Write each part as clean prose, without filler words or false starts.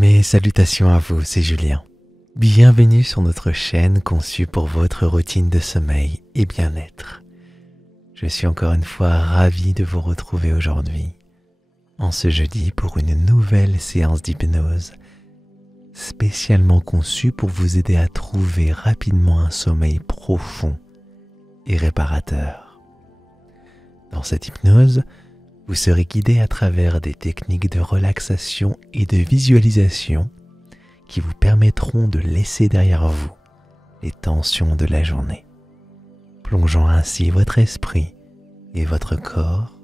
Mes salutations à vous, c'est Julien. Bienvenue sur notre chaîne conçue pour votre routine de sommeil et bien-être. Je suis encore une fois ravi de vous retrouver aujourd'hui, en ce jeudi pour une nouvelle séance d'hypnose, spécialement conçue pour vous aider à trouver rapidement un sommeil profond et réparateur. Dans cette hypnose, vous serez guidé à travers des techniques de relaxation et de visualisation qui vous permettront de laisser derrière vous les tensions de la journée, plongeant ainsi votre esprit et votre corps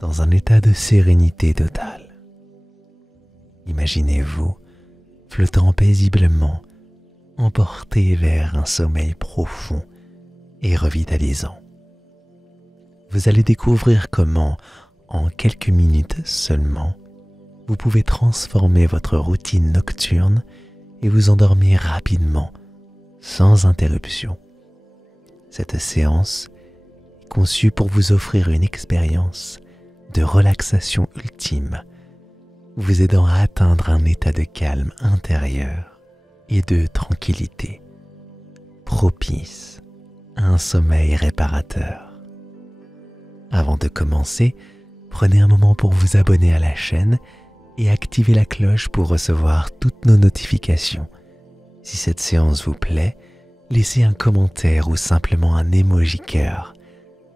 dans un état de sérénité totale. Imaginez-vous flottant paisiblement, emporté vers un sommeil profond et revitalisant. Vous allez découvrir comment, en quelques minutes seulement, vous pouvez transformer votre routine nocturne et vous endormir rapidement, sans interruption. Cette séance est conçue pour vous offrir une expérience de relaxation ultime, vous aidant à atteindre un état de calme intérieur et de tranquillité, propice à un sommeil réparateur. Avant de commencer, prenez un moment pour vous abonner à la chaîne et activez la cloche pour recevoir toutes nos notifications. Si cette séance vous plaît, laissez un commentaire ou simplement un emoji cœur.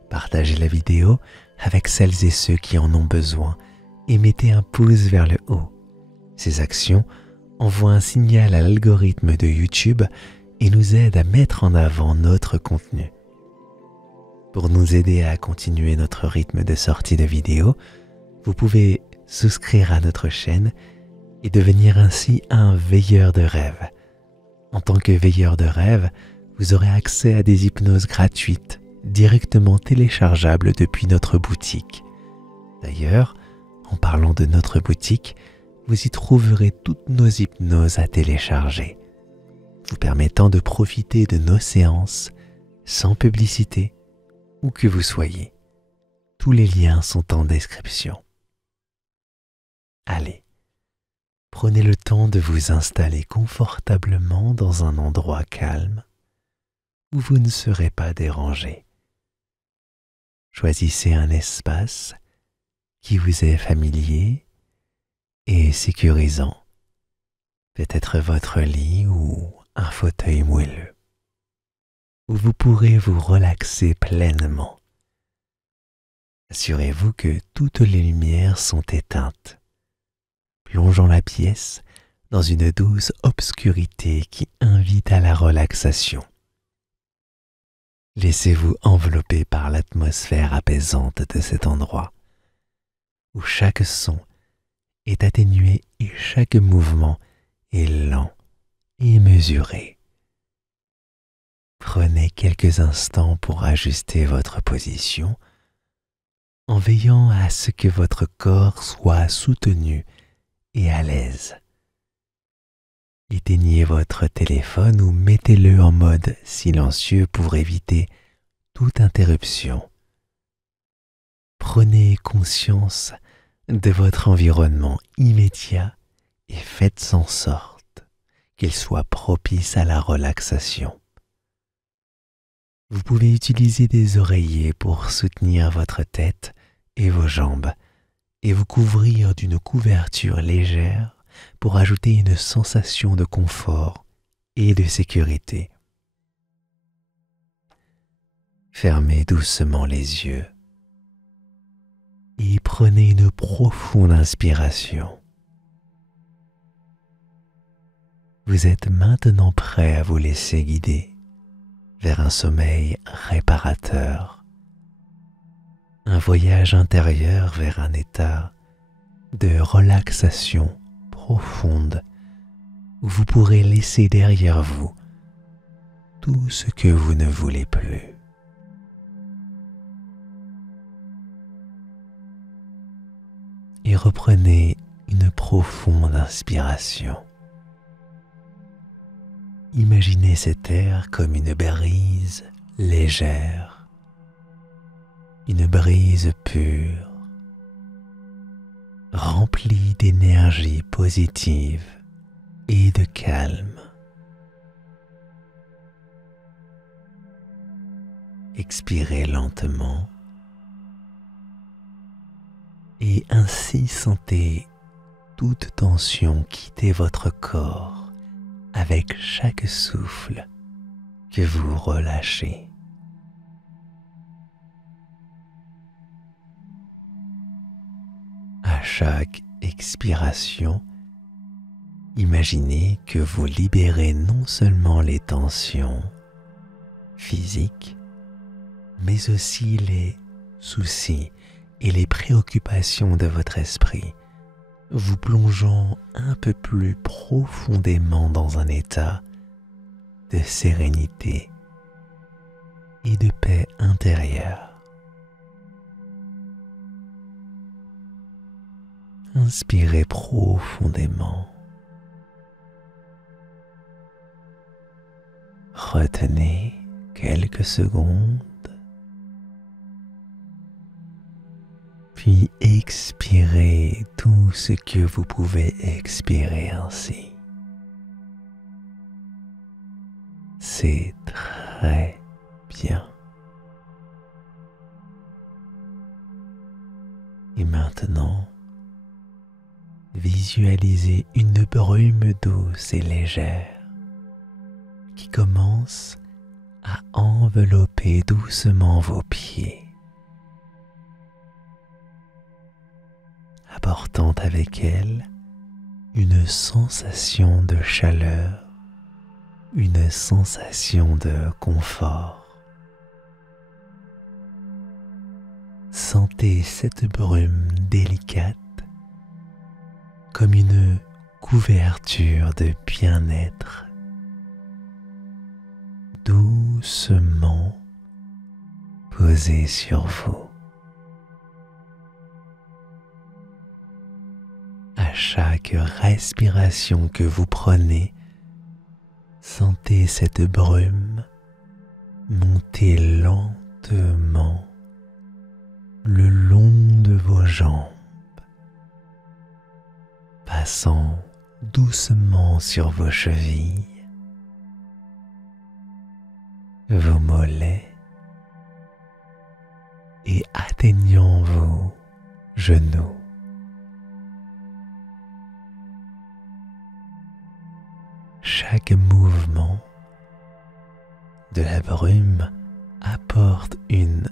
Partagez la vidéo avec celles et ceux qui en ont besoin et mettez un pouce vers le haut. Ces actions envoient un signal à l'algorithme de YouTube et nous aident à mettre en avant notre contenu. Pour nous aider à continuer notre rythme de sortie de vidéos, vous pouvez souscrire à notre chaîne et devenir ainsi un veilleur de rêve. En tant que veilleur de rêve, vous aurez accès à des hypnoses gratuites directement téléchargeables depuis notre boutique. D'ailleurs, en parlant de notre boutique, vous y trouverez toutes nos hypnoses à télécharger, vous permettant de profiter de nos séances sans publicité, où que vous soyez. Tous les liens sont en description. Allez, prenez le temps de vous installer confortablement dans un endroit calme où vous ne serez pas dérangé. Choisissez un espace qui vous est familier et sécurisant, peut-être votre lit ou un fauteuil moelleux, où vous pourrez vous relaxer pleinement. Assurez-vous que toutes les lumières sont éteintes, plongeant la pièce dans une douce obscurité qui invite à la relaxation. Laissez-vous envelopper par l'atmosphère apaisante de cet endroit, où chaque son est atténué et chaque mouvement est lent et mesuré. Prenez quelques instants pour ajuster votre position en veillant à ce que votre corps soit soutenu et à l'aise. Éteignez votre téléphone ou mettez-le en mode silencieux pour éviter toute interruption. Prenez conscience de votre environnement immédiat et faites en sorte qu'il soit propice à la relaxation. Vous pouvez utiliser des oreillers pour soutenir votre tête et vos jambes et vous couvrir d'une couverture légère pour ajouter une sensation de confort et de sécurité. Fermez doucement les yeux et prenez une profonde inspiration. Vous êtes maintenant prêt à vous laisser guider vers un sommeil réparateur, un voyage intérieur vers un état de relaxation profonde où vous pourrez laisser derrière vous tout ce que vous ne voulez plus. Et reprenez une profonde inspiration. Imaginez cet air comme une brise légère, une brise pure, remplie d'énergie positive et de calme. Expirez lentement et ainsi sentez toute tension quitter votre corps avec chaque souffle que vous relâchez. À chaque expiration, imaginez que vous libérez non seulement les tensions physiques, mais aussi les soucis et les préoccupations de votre esprit, vous plongeant un peu plus profondément dans un état de sérénité et de paix intérieure. Inspirez profondément. Retenez quelques secondes. Puis expirez tout ce que vous pouvez expirer ainsi. C'est très bien. Et maintenant, visualisez une brume douce et légère qui commence à envelopper doucement vos pieds, apportant avec elle une sensation de chaleur, une sensation de confort. Sentez cette brume délicate comme une couverture de bien-être, doucement posée sur vous. À chaque respiration que vous prenez, sentez cette brume monter lentement le long de vos jambes, passant doucement sur vos chevilles, vos mollets et atteignant vos genoux. Chaque mouvement de la brume apporte une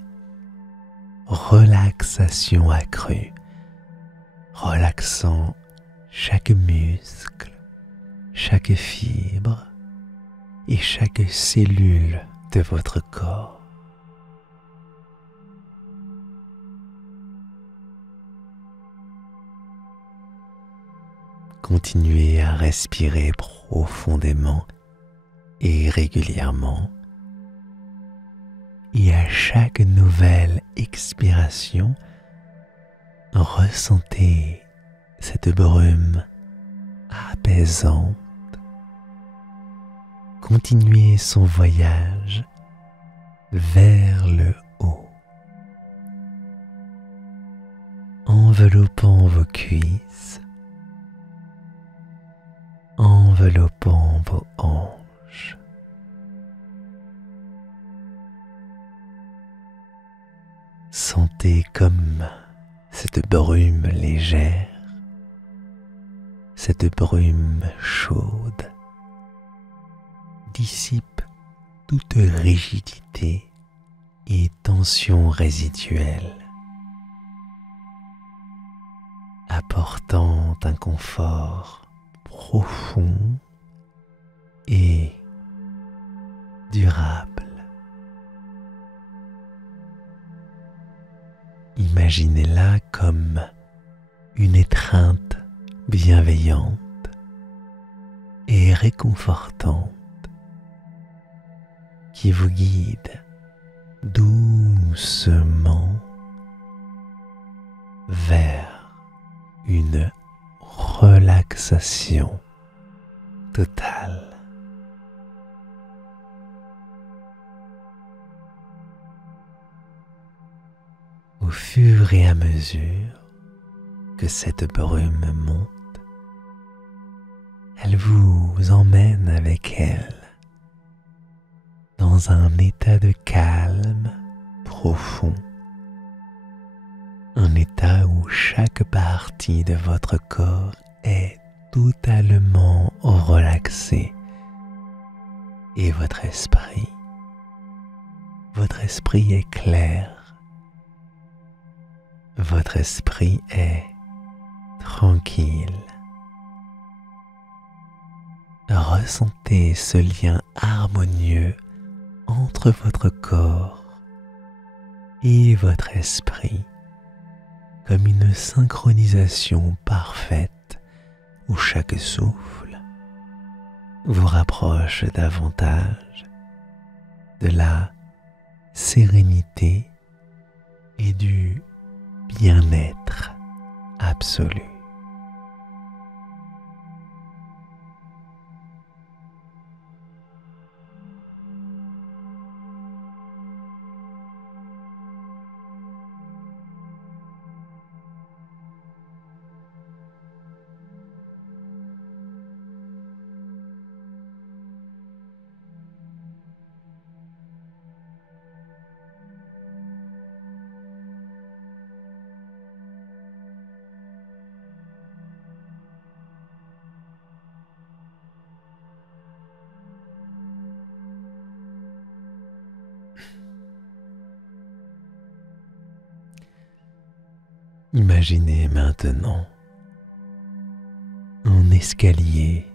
relaxation accrue, relaxant chaque muscle, chaque fibre et chaque cellule de votre corps. Continuez à respirer profondément et régulièrement. Et à chaque nouvelle expiration, ressentez cette brume apaisante. Continuez son voyage vers le haut, enveloppant vos cuisses, enveloppant vos hanches. Sentez comme cette brume légère, cette brume chaude dissipe toute rigidité et tension résiduelle, apportant un confort profond et durable. Imaginez-la comme une étreinte bienveillante et réconfortante qui vous guide doucement vers une relaxation totale. Au fur et à mesure que cette brume monte, Elle vous emmène avec elle dans un état de calme profond, un état où chaque partie de votre corps est totalement relaxée et votre esprit est clair, votre esprit est tranquille. Ressentez ce lien harmonieux entre votre corps et votre esprit comme une synchronisation parfaite où chaque souffle vous rapproche davantage de la sérénité et du bien-être absolu. Imaginez maintenant un escalier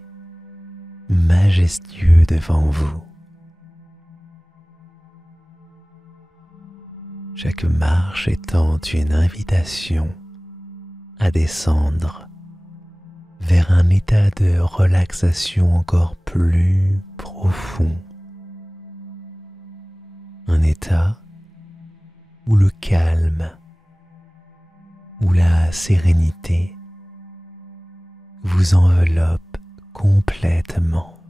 majestueux devant vous. Chaque marche étant une invitation à descendre vers un état de relaxation encore plus profond. Un état où le calme, où la sérénité vous enveloppe complètement.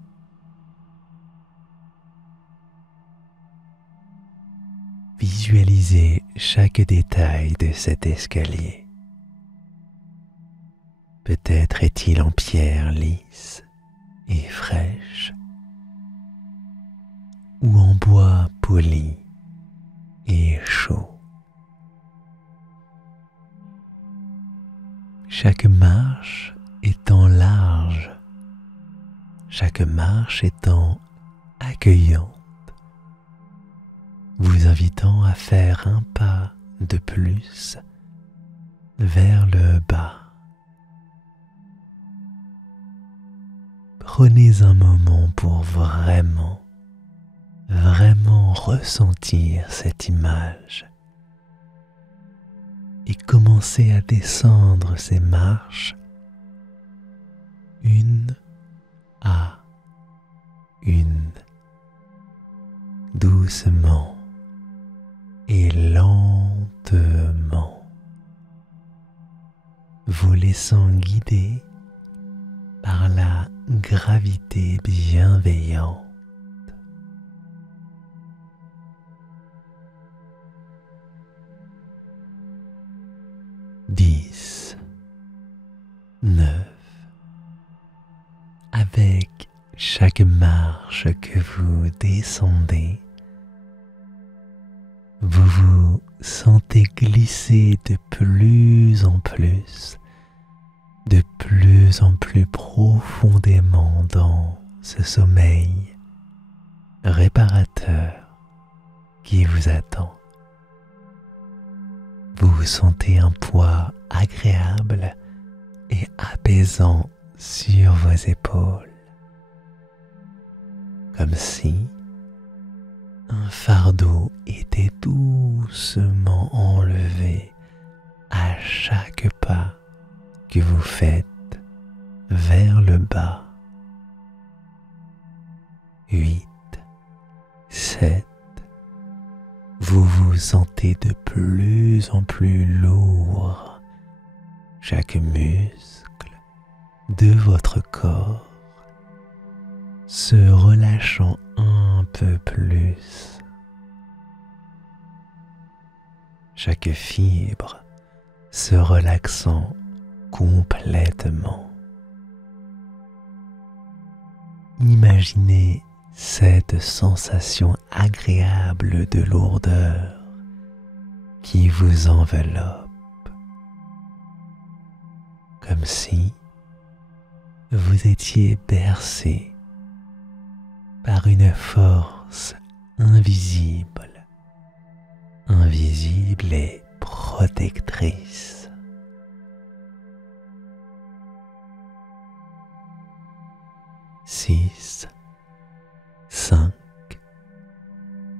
Visualisez chaque détail de cet escalier. Peut-être est-il en pierre lisse et fraîche, ou en bois poli et chaud. Chaque marche étant large, chaque marche étant accueillante, vous invitant à faire un pas de plus vers le bas. Prenez un moment pour vraiment ressentir cette image et commencez à descendre ces marches une à une, doucement et lentement, vous laissant guider par la gravité bienveillante. 10, 9. Avec chaque marche que vous descendez, vous vous sentez glisser de plus en plus profondément dans ce sommeil réparateur qui vous attend. Vous sentez un poids agréable et apaisant sur vos épaules, comme si un fardeau était doucement enlevé à chaque pas que vous faites vers le bas. 8, 7. Vous vous sentez de plus en plus lourd. Chaque muscle de votre corps se relâchant un peu plus. Chaque fibre se relaxant complètement. Imaginez cette sensation agréable de lourdeur qui vous enveloppe, comme si vous étiez bercé par une force invisible, invisible et protectrice. Six, 5.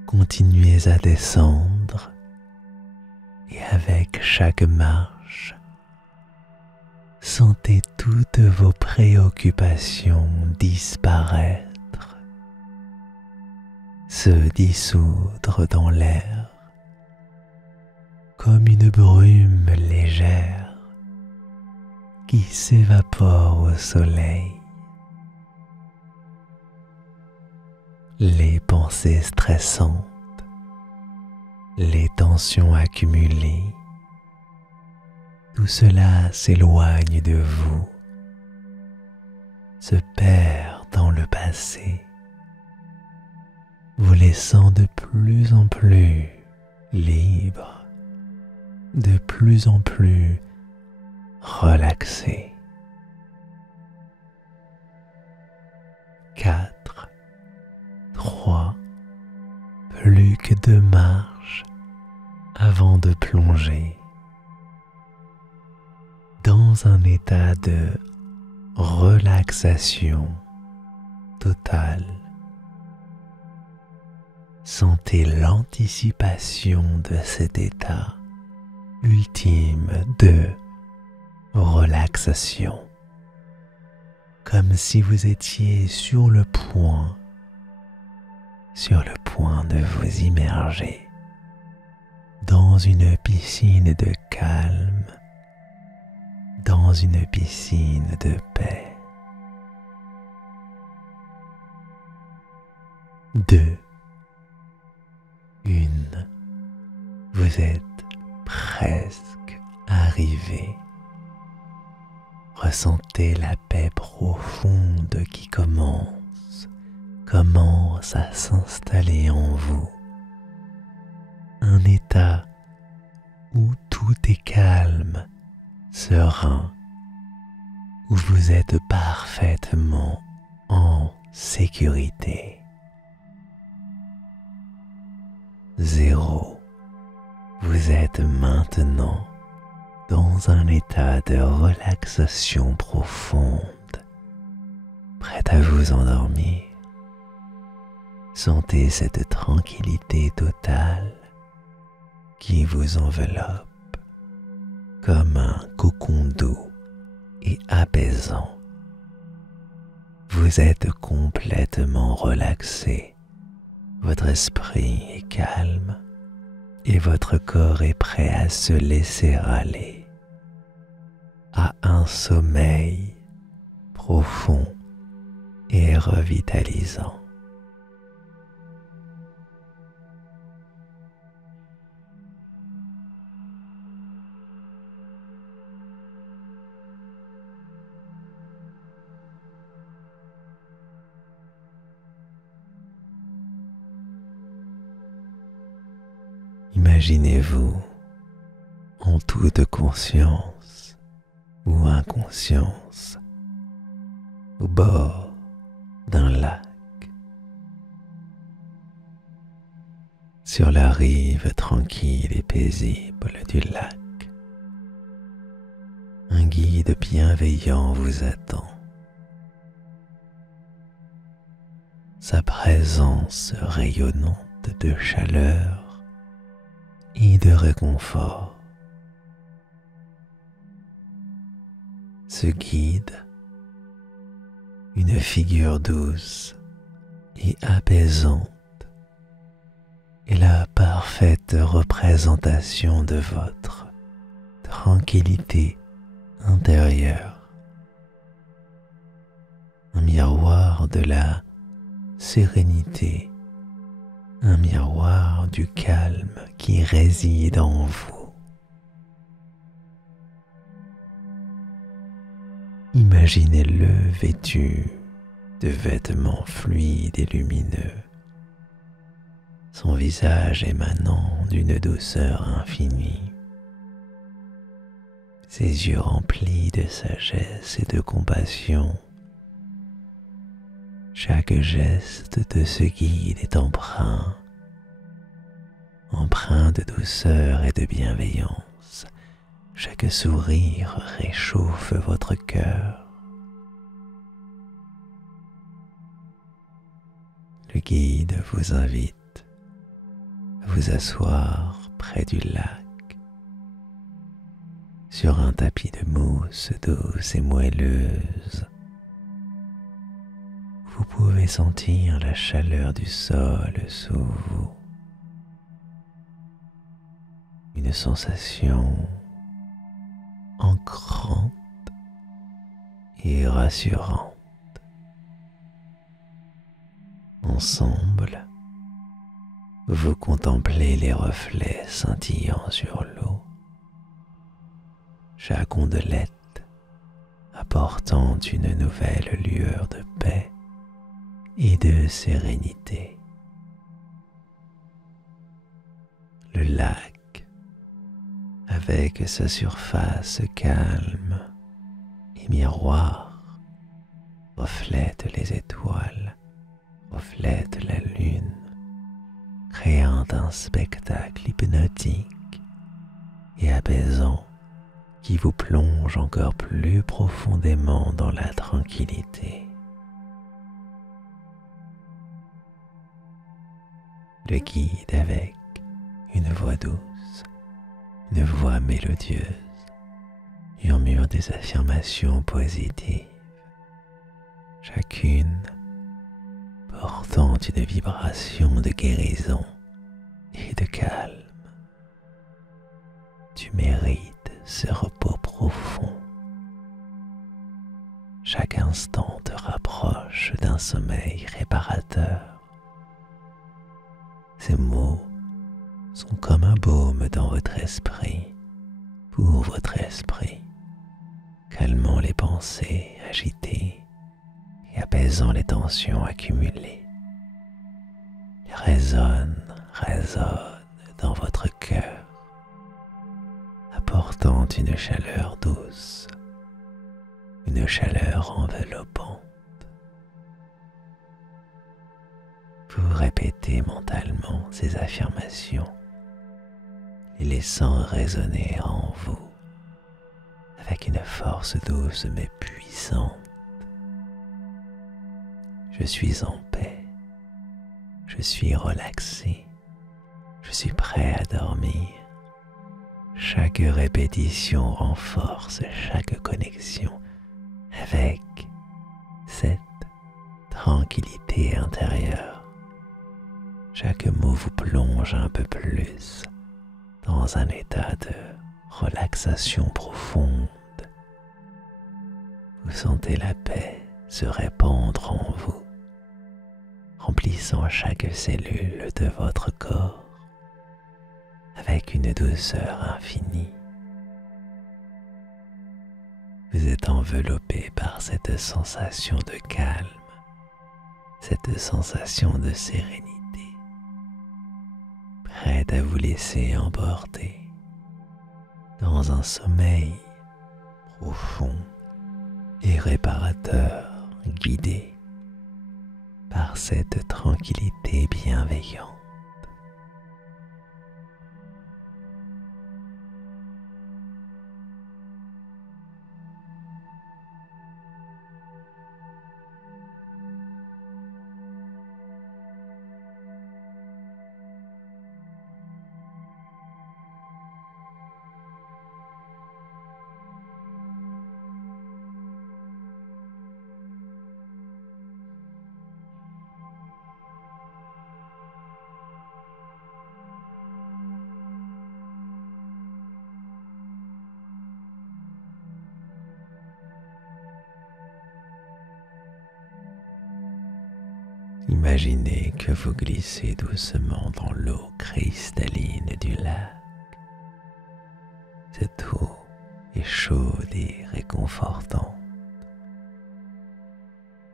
Continuez à descendre et avec chaque marche, sentez toutes vos préoccupations disparaître, se dissoudre dans l'air comme une brume légère qui s'évapore au soleil. Les pensées stressantes, les tensions accumulées, tout cela s'éloigne de vous, se perd dans le passé, vous laissant de plus en plus libre, de plus en plus relaxé. 4, 3, plus que 2 marches avant de plonger dans un état de relaxation totale. Sentez l'anticipation de cet état ultime de relaxation, comme si vous étiez sur le point de vous immerger dans une piscine de calme, dans une piscine de paix. 2, 1, vous êtes presque arrivé. Ressentez la paix profonde qui commence à s'installer en vous. Un état où tout est calme, serein, où vous êtes parfaitement en sécurité. 0. Vous êtes maintenant dans un état de relaxation profonde, prêt à vous endormir. Sentez cette tranquillité totale qui vous enveloppe comme un cocon doux et apaisant. Vous êtes complètement relaxé, votre esprit est calme et votre corps est prêt à se laisser aller à un sommeil profond et revitalisant. Imaginez-vous en toute conscience ou inconscience au bord d'un lac, sur la rive tranquille et paisible du lac. Un guide bienveillant vous attend. Sa présence rayonnante de chaleur et de réconfort. Ce guide, une figure douce et apaisante, est la parfaite représentation de votre tranquillité intérieure. Un miroir de la sérénité, un miroir du calme qui réside en vous. Imaginez-le vêtu de vêtements fluides et lumineux, son visage émanant d'une douceur infinie, ses yeux remplis de sagesse et de compassion. Chaque geste de ce guide est empreint de douceur et de bienveillance. Chaque sourire réchauffe votre cœur. Le guide vous invite à vous asseoir près du lac, sur un tapis de mousse douce et moelleuse. Vous pouvez sentir la chaleur du sol sous vous, une sensation ancrante et rassurante. Ensemble, vous contemplez les reflets scintillants sur l'eau, chaque ondelette apportant une nouvelle lueur de paix et de sérénité. Le lac, avec sa surface calme et miroir, reflète les étoiles, reflète la lune, créant un spectacle hypnotique et apaisant qui vous plonge encore plus profondément dans la tranquillité. Le guide, avec une voix douce, une voix mélodieuse, murmure des affirmations positives, chacune portant une vibration de guérison et de calme. Tu mérites ce repos profond. Chaque instant te rapproche d'un sommeil réparateur. Ces mots sont comme un baume dans votre esprit, pour votre esprit, calmant les pensées agitées et apaisant les tensions accumulées. Ils résonnent dans votre cœur, apportant une chaleur douce, une chaleur enveloppante. Vous répétez mentalement ces affirmations, les laissant résonner en vous avec une force douce mais puissante. Je suis en paix, je suis relaxé, je suis prêt à dormir. Chaque répétition renforce chaque connexion avec cette tranquillité intérieure. Chaque mot vous plonge un peu plus dans un état de relaxation profonde. Vous sentez la paix se répandre en vous, remplissant chaque cellule de votre corps avec une douceur infinie. Vous êtes enveloppé par cette sensation de calme, cette sensation de sérénité, prête à vous laisser emporter dans un sommeil profond et réparateur, guidé par cette tranquillité bienveillante. Imaginez que vous glissez doucement dans l'eau cristalline du lac. Cette eau est chaude et réconfortante.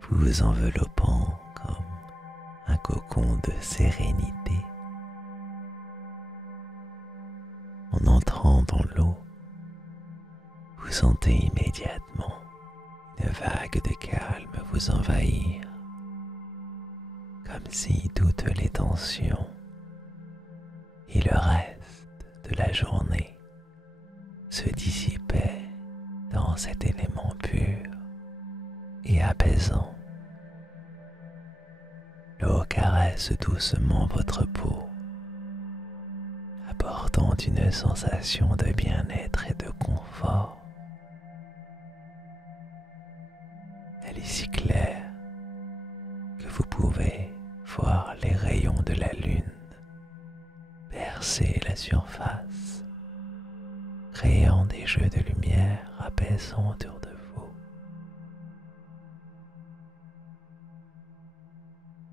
Vous vous enveloppant comme un cocon de sérénité. En entrant dans l'eau, vous sentez immédiatement une vague de calme vous envahir, comme si toutes les tensions et le reste de la journée se dissipaient dans cet élément pur et apaisant. L'eau caresse doucement votre peau, apportant une sensation de bien-être et de confort. Elle est si claire que vous pouvez voir les rayons de la lune percer la surface, créant des jeux de lumière apaisants autour de vous.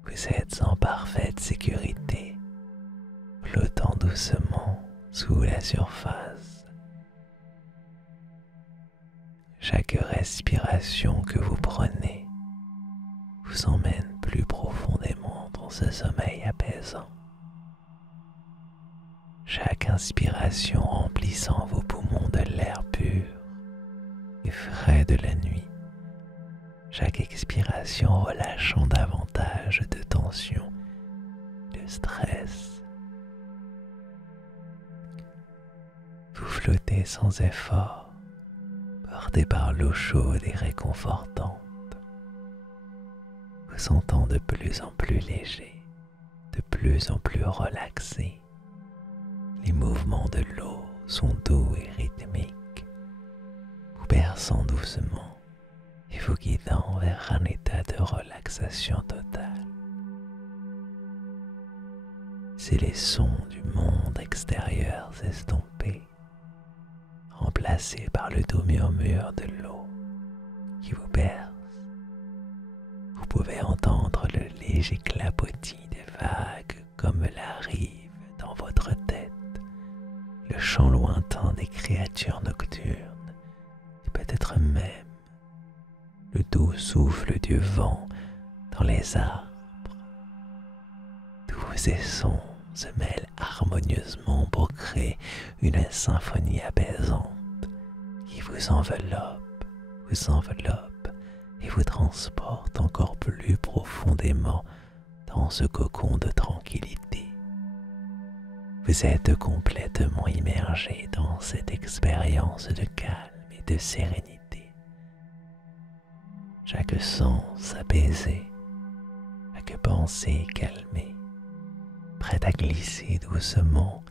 Vous êtes en parfaite sécurité, flottant doucement sous la surface. Chaque respiration que vous prenez vous emmène plus profondément dans ce sommeil apaisant. Chaque inspiration remplissant vos poumons de l'air pur et frais de la nuit. Chaque expiration relâchant davantage de tension, de stress. Vous flottez sans effort, porté par l'eau chaude et réconfortante, vous sentant de plus en plus léger, de plus en plus relaxé. Les mouvements de l'eau sont doux et rythmiques, vous berçant doucement et vous guidant vers un état de relaxation totale. C'est les sons du monde extérieur estompés, remplacés par le doux murmure de l'eau qui vous berce. Vous pouvez entendre le léger clapotis des vagues comme la rive dans votre tête, le chant lointain des créatures nocturnes et peut-être même le doux souffle du vent dans les arbres. Tous ces sons se mêlent harmonieusement pour créer une symphonie apaisante qui vous enveloppe et vous transporte encore plus profondément dans ce cocon de tranquillité. Vous êtes complètement immergé dans cette expérience de calme et de sérénité. Chaque sens apaisé, chaque pensée calmée, prête à glisser doucement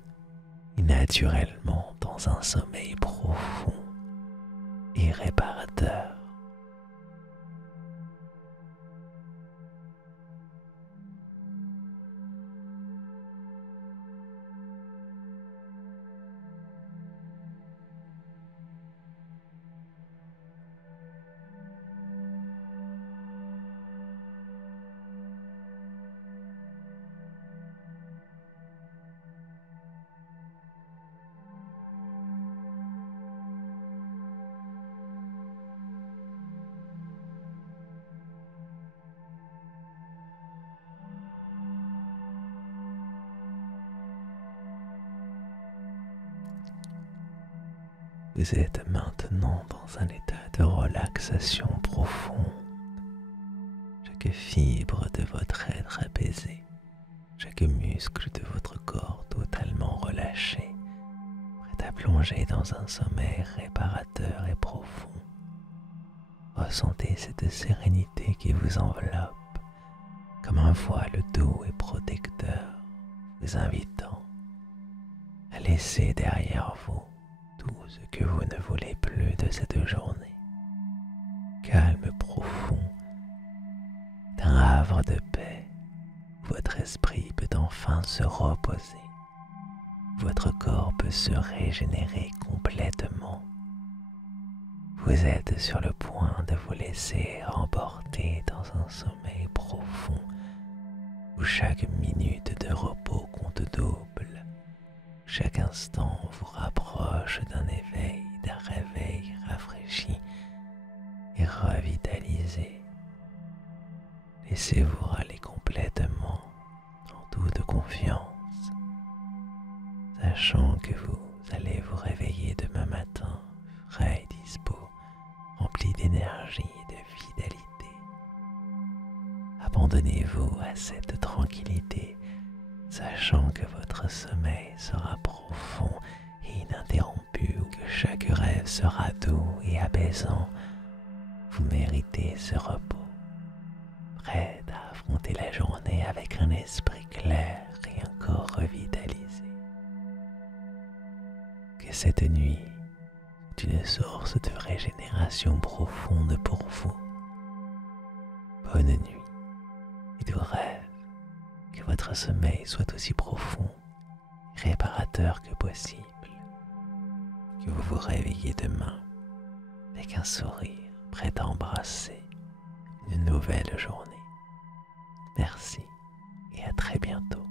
et naturellement dans un sommeil profond et réparateur. Vous êtes maintenant dans un état de relaxation profonde. Chaque fibre de votre être apaisé, chaque muscle de votre corps totalement relâché, prêt à plonger dans un sommeil réparateur et profond. Ressentez cette sérénité qui vous enveloppe comme un voile doux et protecteur, vous invitant à laisser derrière vous tout ce que vous ne voulez plus de cette journée. Calme profond, d'un havre de paix, votre esprit peut enfin se reposer, votre corps peut se régénérer complètement. Vous êtes sur le point de vous laisser emporter dans un sommeil profond où chaque minute de repos compte double. Chaque instant vous rapproche d'un éveil, d'un réveil rafraîchi et revitalisé. Laissez-vous aller complètement en toute confiance, sachant que vous allez vous réveiller demain matin frais et dispo, rempli d'énergie et de vitalité. Abandonnez-vous à cette tranquillité, sachant que votre sommeil sera profond et ininterrompu, ou que chaque rêve sera doux et apaisant. Vous méritez ce repos, prête à affronter la journée avec un esprit clair et un corps revitalisé. Que cette nuit soit une source de régénération profonde pour vous. Bonne nuit et de rêve. Que votre sommeil soit aussi profond et réparateur que possible. Que vous vous réveillez demain avec un sourire prêt à embrasser une nouvelle journée. Merci et à très bientôt.